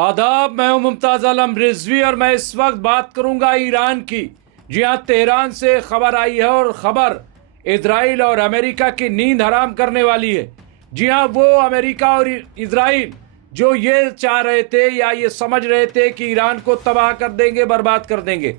आदाब, मैं हूं मुमताज आलम रिजवी और मैं इस वक्त बात करूंगा ईरान की। जी हां, तेहरान से खबर आई है और खबर इजराइल और अमेरिका की नींद हराम करने वाली है। जी हां, वो अमेरिका और इजराइल जो ये चाह रहे थे या ये समझ रहे थे कि ईरान को तबाह कर देंगे, बर्बाद कर देंगे,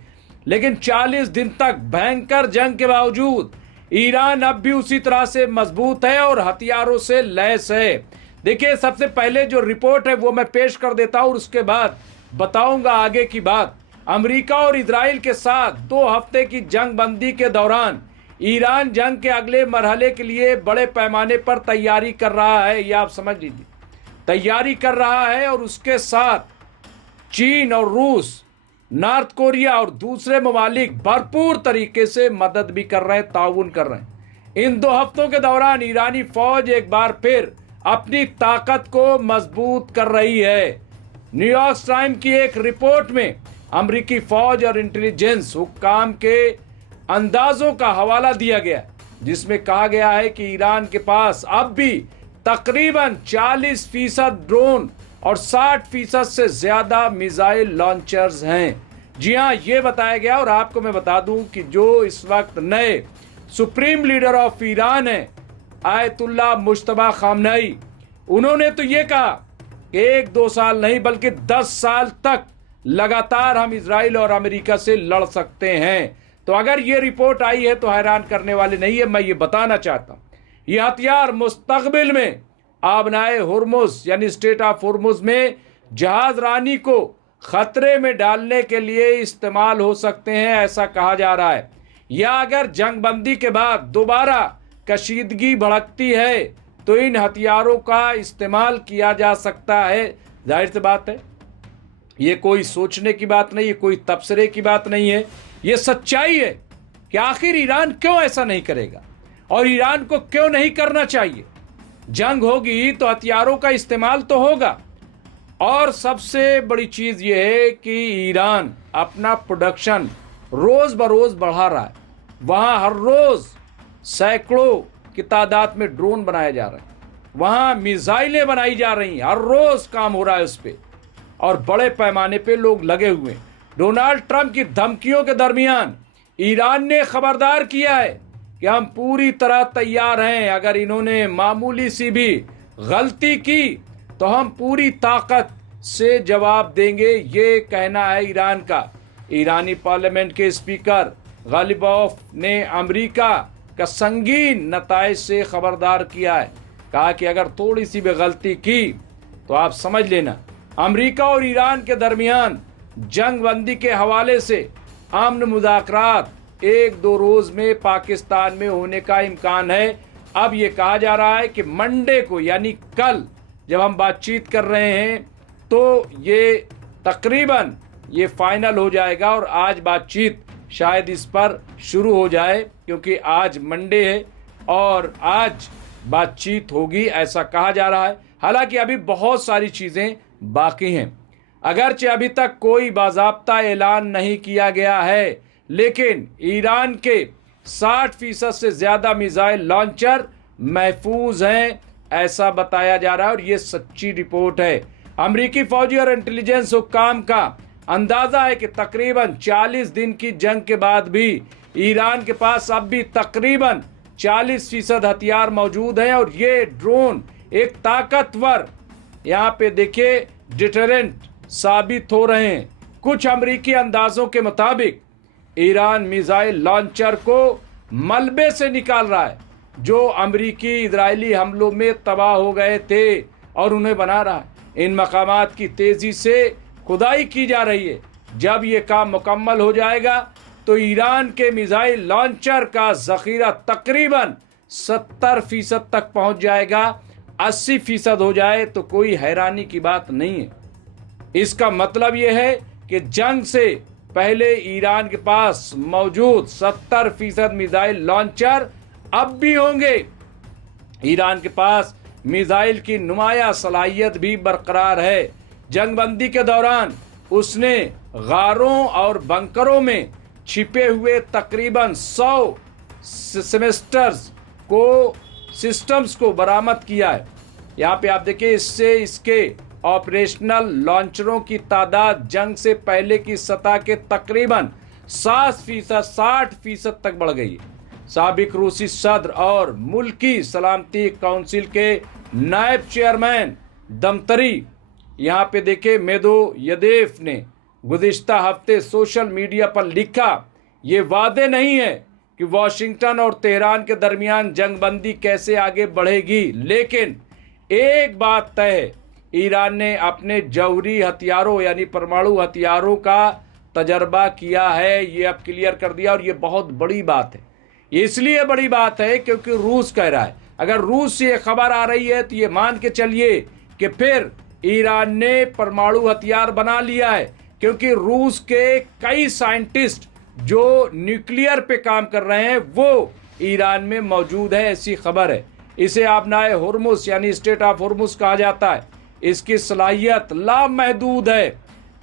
लेकिन 40 दिन तक भयंकर जंग के बावजूद ईरान अब भी उसी तरह से मजबूत है और हथियारों से लैस है। देखिए, सबसे पहले जो रिपोर्ट है वो मैं पेश कर देता हूं और उसके बाद बताऊंगा आगे की बात। अमेरिका और इजराइल के साथ 2 हफ्ते की जंग बंदी के दौरान ईरान जंग के अगले मरहले के लिए बड़े पैमाने पर तैयारी कर रहा है, यह आप समझ लीजिए, तैयारी कर रहा है। और उसके साथ चीन और रूस, नॉर्थ कोरिया और दूसरे ममालिक भरपूर तरीके से मदद भी कर रहे हैं, ताउन कर रहे हैं। इन 2 हफ्तों के दौरान ईरानी फौज एक बार फिर अपनी ताकत को मजबूत कर रही है। न्यूयॉर्क टाइम की एक रिपोर्ट में अमेरिकी फौज और इंटेलिजेंस हुक्काम के अंदाजों का हवाला दिया गया, जिसमें कहा गया है कि ईरान के पास अब भी तकरीबन 40% ड्रोन और 60% से ज्यादा मिसाइल लॉन्चर्स हैं। जी हां, ये बताया गया। और आपको मैं बता दूं कि जो इस वक्त नए सुप्रीम लीडर ऑफ ईरान है, आयतुल्लाह मुश्तबा खामनेई, उन्होंने तो ये कहा कि 1-2 साल नहीं बल्कि 10 साल तक लगातार हम इजराइल और अमेरिका से लड़ सकते हैं। तो अगर ये रिपोर्ट आई है तो हैरान करने वाले नहीं है। मैं ये बताना चाहता हूं, ये हथियार मुस्तकबिल में आबनाए हुर्मुज यानी स्टेट ऑफ हुर्मुज में जहाज रानी को खतरे में डालने के लिए इस्तेमाल हो सकते हैं, ऐसा कहा जा रहा है। या अगर जंगबंदी के बाद दोबारा कशीदगी भड़कती है तो इन हथियारों का इस्तेमाल किया जा सकता है। जाहिर सी बात है, ये कोई सोचने की बात नहीं है, कोई तबसरे की बात नहीं है, ये सच्चाई है कि आखिर ईरान क्यों ऐसा नहीं करेगा और ईरान को क्यों नहीं करना चाहिए। जंग होगी तो हथियारों का इस्तेमाल तो होगा। और सबसे बड़ी चीज यह है कि ईरान अपना प्रोडक्शन रोज बरोज बढ़ा रहा है। वहां हर रोज सैकड़ों की तादाद में ड्रोन बनाए जा रहे हैं, वहां मिसाइलें बनाई जा रही हैं, हर रोज काम हो रहा है उस पर और बड़े पैमाने पे लोग लगे हुए हैं। डोनाल्ड ट्रंप की धमकियों के दरमियान ईरान ने खबरदार किया है कि हम पूरी तरह तैयार हैं, अगर इन्होंने मामूली सी भी गलती की तो हम पूरी ताकत से जवाब देंगे, ये कहना है ईरान का। ईरानी पार्लियामेंट के स्पीकर गालिबॉफ ने अमेरिका का संगीन नताइज से खबरदार किया है। कहा कि अगर थोड़ी सी भी गलती की तो आप समझ लेना अमेरिका और ईरान के दरमियान जंग बंदी के हवाले से अमन मुज़ाकरात 1-2 रोज में पाकिस्तान में होने का इम्कान है। अब ये कहा जा रहा है कि मंडे को यानी कल जब हम बातचीत कर रहे हैं तो ये तकरीबन ये फाइनल हो जाएगा और आज बातचीत शायद इस पर शुरू हो जाए, क्योंकि आज मंडे है और आज बातचीत होगी, ऐसा कहा जा रहा है। हालांकि अभी बहुत सारी चीज़ें बाकी हैं। अगरचे अभी तक कोई बाज़ाब्ता ऐलान नहीं किया गया है, लेकिन ईरान के 60% से ज़्यादा मिसाइल लॉन्चर महफूज हैं, ऐसा बताया जा रहा है और ये सच्ची रिपोर्ट है। अमेरिकी फौजी और इंटेलिजेंस हुक्काम का अंदाजा है कि तकरीबन 40 दिन की जंग के बाद भी ईरान के पास अब भी तकरीबन 40% हथियार मौजूद हैं और ये ड्रोन एक ताकतवर, यहाँ पे देखिए, डिटरेंट साबित हो रहे हैं। कुछ अमेरिकी अंदाजों के मुताबिक ईरान मिसाइल लॉन्चर को मलबे से निकाल रहा है जो अमेरिकी इजरायली हमलों में तबाह हो गए थे और उन्हें बना रहा है। इन मकामात की तेजी से खुदाई की जा रही है। जब ये काम मुकम्मल हो जाएगा तो ईरान के मिसाइल लॉन्चर का जखीरा तकरीबन 70% तक पहुंच जाएगा। 80% हो जाए तो कोई हैरानी की बात नहीं है। इसका मतलब यह है कि जंग से पहले ईरान के पास मौजूद 70% मिसाइल लॉन्चर अब भी होंगे। ईरान के पास मिसाइल की नुमाया सलाहियत भी बरकरार है। जंगबंदी के दौरान उसने गारों और बंकरों में छिपे हुए तकरीबन 100 सिस्टम्स को बरामद किया है। यहाँ पे आप देखिए, इससे इसके ऑपरेशनल लॉन्चरों की तादाद जंग से पहले की सतह के तकरीबन 60% तक बढ़ गई है। साबिक रूसी सदर और मुल्की सलामती काउंसिल के नायब चेयरमैन दमतरी, यहाँ पे देखे मेदोवेदेव ने गुज़िश्ता हफ्ते सोशल मीडिया पर लिखा, ये वादे नहीं है कि वॉशिंगटन और तेहरान के दरमियान जंगबंदी कैसे आगे बढ़ेगी, लेकिन एक बात तय है, ईरान ने अपने जौहरी हथियारों यानी परमाणु हथियारों का तजर्बा किया है। ये अब क्लियर कर दिया और ये बहुत बड़ी बात है। इसलिए बड़ी बात है क्योंकि रूस कह रहा है। अगर रूस से ये खबर आ रही है तो ये मान के चलिए कि फिर ईरान ने परमाणु हथियार बना लिया है, क्योंकि रूस के कई साइंटिस्ट जो न्यूक्लियर पे काम कर रहे हैं वो ईरान में मौजूद है, ऐसी खबर है। इसे आबनाए हुर्मुस यानी स्टेट ऑफ हुर्मुस कहा जाता है। इसकी सलाहियत लामहदूद है।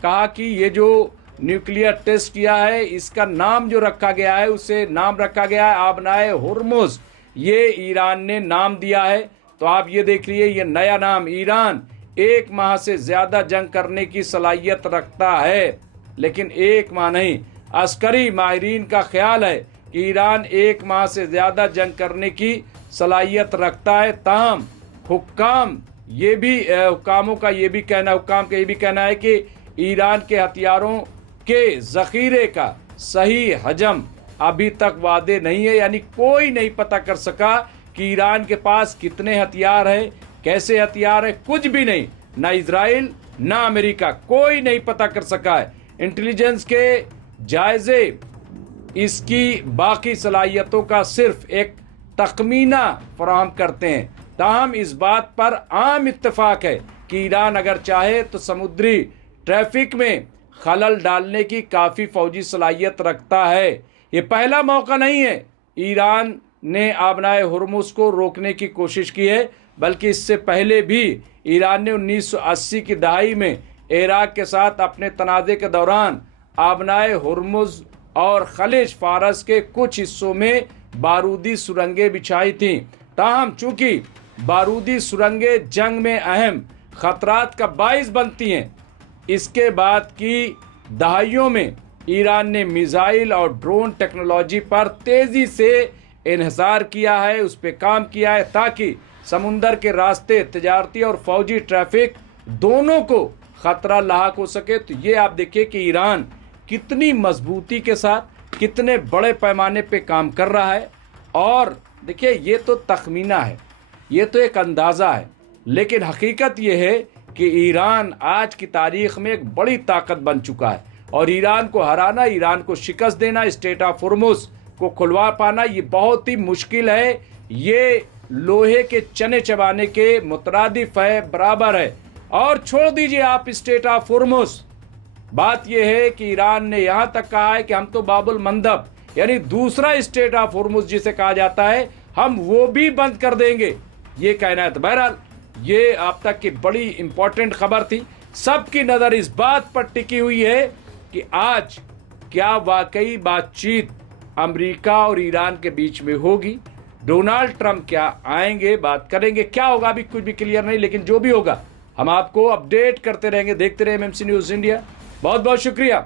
कहा कि ये जो न्यूक्लियर टेस्ट किया है इसका नाम जो रखा गया है उसे नाम रखा गया है आबनाए हुर्मुस, ये ईरान ने नाम दिया है। तो आप ये देख लीजिए, ये नया नाम। ईरान 1 माह से ज़्यादा जंग करने की सलाहियत रखता है, लेकिन 1 माह नहीं। अस्करी माहिरीन का ख्याल है कि ईरान 1 माह से ज़्यादा जंग करने की सलाहियत रखता है। ताहम हुक्कामों का ये भी कहना है कि ईरान के हथियारों के ज़ख़ीरे का सही हजम अभी तक वादे नहीं है, यानी कोई नहीं पता कर सका कि ईरान के पास कितने हथियार हैं, कैसे हथियार है, कुछ भी नहीं। ना इजराइल ना अमेरिका, कोई नहीं पता कर सका है। इंटेलिजेंस के जायजे इसकी बाकी सलाहियतों का सिर्फ एक तखमीना फराहम करते हैं। ताहम इस बात पर आम इत्तेफाक है कि ईरान अगर चाहे तो समुद्री ट्रैफिक में खलल डालने की काफ़ी फौजी सलाहियत रखता है। ये पहला मौका नहीं है। ईरान ने आबनाए हुर्मुस को रोकने की कोशिश की है, बल्कि इससे पहले भी ईरान ने 1980 की दहाई में इराक के साथ अपने तनाज़े के दौरान आबनाए हुर्मुस और खलीज फारस के कुछ हिस्सों में बारूदी सुरंगें बिछाई थीं। ताहम चूंकि बारूदी सुरंगें जंग में अहम खतरात का बाइस बनती हैं, इसके बाद की दहाइयों में ईरान ने मिसाइल और ड्रोन टेक्नोलॉजी पर तेज़ी से इन्हिसार किया है, उस पर काम किया है, ताकि समुंदर के रास्ते तिजारती और फौजी ट्रैफिक दोनों को खतरा लाहक हो सके। तो ये आप देखिए कि ईरान कितनी मजबूती के साथ कितने बड़े पैमाने पे काम कर रहा है। और देखिए, ये तो तखमीना है, ये तो एक अंदाज़ा है, लेकिन हकीकत ये है कि ईरान आज की तारीख में एक बड़ी ताकत बन चुका है। और ईरान को हराना, ईरान को शिकस्त देना, स्टेट ऑफ हुर्मुस को खुलवा पाना, ये बहुत ही मुश्किल है। ये लोहे के चने चबाने के मुतरादिफ है, बराबर है। और छोड़ दीजिए आप स्टेट ऑफ हुर्मुस, बात यह है कि ईरान ने यहाँ तक कहा है कि हम तो बाबुल मंदब यानी दूसरा स्टेट ऑफ हुर्मुस जिसे कहा जाता है, हम वो भी बंद कर देंगे, ये कहना है। तो बहरहाल ये अब तक की बड़ी इंपॉर्टेंट खबर थी। सबकी नज़र इस बात पर टिकी हुई है कि आज क्या वाकई बातचीत अमेरिका और ईरान के बीच में होगी। डोनाल्ड ट्रंप क्या आएंगे, बात करेंगे, क्या होगा अभी कुछ भी क्लियर नहीं, लेकिन जो भी होगा हम आपको अपडेट करते रहेंगे। देखते रहे एमएमसी न्यूज़ इंडिया। बहुत बहुत शुक्रिया।